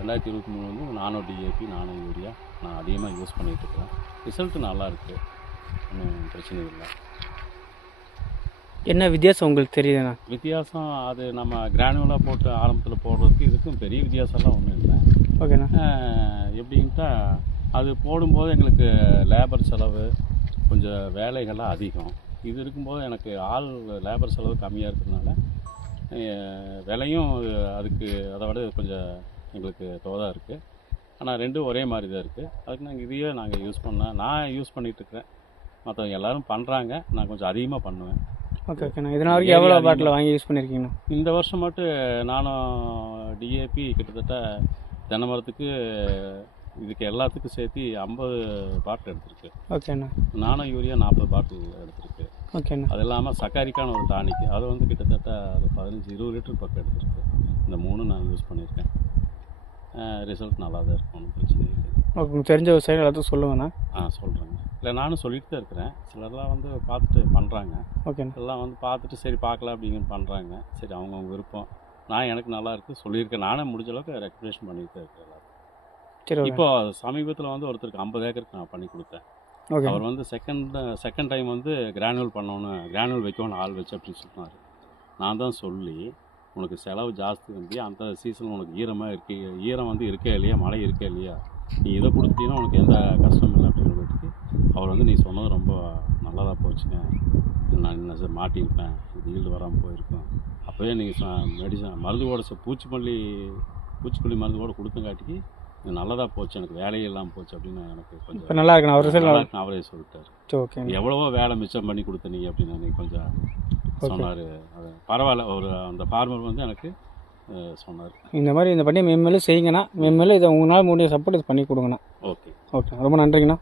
2023 வந்து நானோ டிஏபி நானோ யூரியா நான் அதிகமாக யூஸ் பண்ணிகிட்ருக்கேன். ரிசல்ட்டு நல்லா இருக்குது, ஒன்றும் பிரச்சனை இல்லை. என்ன வித்தியாசம் உங்களுக்கு தெரியுதுண்ணா? வித்தியாசம் அது நம்ம கிரானுவலாக போட்டு ஆரம்பத்தில் போடுறதுக்கு இதுக்கும் பெரிய வித்தியாசம்லாம் ஒன்றும் இல்லை. ஓகேண்ணா. எப்படின்ட்டா அது போடும்போது எங்களுக்கு லேபர் செலவு கொஞ்சம் வேலைகள்லாம் அதிகம். இது இருக்கும்போது எனக்கு ஆள் லேபர் செலவு கம்மியாக இருக்கிறதுனால விலையும் அதுக்கு அதை விட கொஞ்சம் எங்களுக்கு தோதாக இருக்குது. ஆனால் ரெண்டும் ஒரே மாதிரி தான் இருக்குது. அதுக்கு நாங்கள் இதையே நான் யூஸ் பண்ணிகிட்ருக்கிறேன். மற்றவங்க எல்லோரும் பண்ணுறாங்க, நான் கொஞ்சம் அதிகமாக பண்ணுவேன். ஓகே ஓகேண்ணா. இதனால் வரைக்கும் எவ்வளோ பாட்டில் வாங்கி யூஸ் பண்ணியிருக்கீங்கண்ணா? இந்த வருஷம் மட்டும் நானும் டிஏபி கிட்டத்தட்ட தென்னை மரத்துக்கு இதுக்கு எல்லாத்துக்கும் சேர்த்து 50 பாட்டில் எடுத்திருக்கு. ஓகேண்ணா. நானும் யூரியா 40 பாட்டில் எடுத்திருக்கு. ஓகேண்ணா. அது இல்லாமல் சக்காரிக்கான ஒரு டானிக்கு அது வந்து கிட்டத்தட்ட 15-20 லிட்டர் பக்கம் எடுத்திருக்கு. இந்த 3 நான் யூஸ் பண்ணியிருக்கேன். ரிசல்ட் நல்லா தான் இருக்கும், ஒன்றும் பிரச்சனை இல்லை. உங்களுக்கு தெரிஞ்ச விவசாயிகள் எல்லாத்துக்கும் சொல்லுங்கண்ணா. சொல்கிறேங்க. இல்லை நானும் சொல்லிட்டு தான் இருக்கிறேன். சிலர்லாம் வந்து பார்த்துட்டு பண்ணுறாங்க. ஓகேண்ணா. எல்லாம் வந்து பார்த்துட்டு சரி பார்க்கலாம் அப்படிங்கிற பண்ணுறாங்க. சரி அவங்கவுங்க விருப்பம். நான் எனக்கு நல்லா இருக்குது சொல்லியிருக்கேன். நானே முடிஞ்ச அளவுக்கு ரெக்கமெண்டேஷன் பண்ணிட்டு தான் இருக்கேன். சரி. இப்போ சமீபத்தில் வந்து ஒருத்தருக்கு 50 ஏக்கருக்கு நான் பண்ணி கொடுத்தேன். அவர் வந்து செகண்ட் டைம் வந்து கிரானுவல் கிரானுவல் வைக்கணும்னு ஆள் வச்சு அப்படின்னு சொன்னார். நான் தான் சொல்லி உனக்கு செலவு ஜாஸ்தி வந்து அந்த சீசன் உனக்கு ஈரம் வந்து இருக்கே இல்லையா, மழை இருக்கே இல்லையா, நீ இதை கொடுத்தீங்கன்னா உனக்கு எந்த கஷ்டமும் இல்லை அப்படின்னு சொல்லிட்டு அவர் வந்து நீ சொன்னது ரொம்ப நல்லதாக போச்சுங்க, நான் என்ன மாட்டியிருப்பேன், இது ஈல்டு வராமல் போயிருக்கோம், அப்போவே நீங்கள் மருந்து பூச்சிக்கொல்லி மருந்து கூட கொடுத்தங்காட்டிக்கு நல்லதாக போச்சு, எனக்கு வேலையே இல்லாமல் போச்சு அப்படின்னு எனக்கு கொஞ்சம் நல்லா இருக்கு. அவரே சொல்லிட்டார். ஓகே, எவ்வளவோ வேலை மிச்சம் பண்ணி கொடுத்த நீ அப்படின்னு எனக்கு கொஞ்சம் சொன்னார். அது பரவாயில்ல, அந்த ஃபார்மர் வந்து எனக்கு சொன்னார். இந்த மாதிரி இந்த பண்ணி மேம்மேலும் செய்யுங்கண்ணா. மேம்மேலும் இதை உங்களால் முடிய சப்போர்ட் இது பண்ணி கொடுங்கண்ணா. ஓகே ஓகே, ரொம்ப நன்றிங்கண்ணா.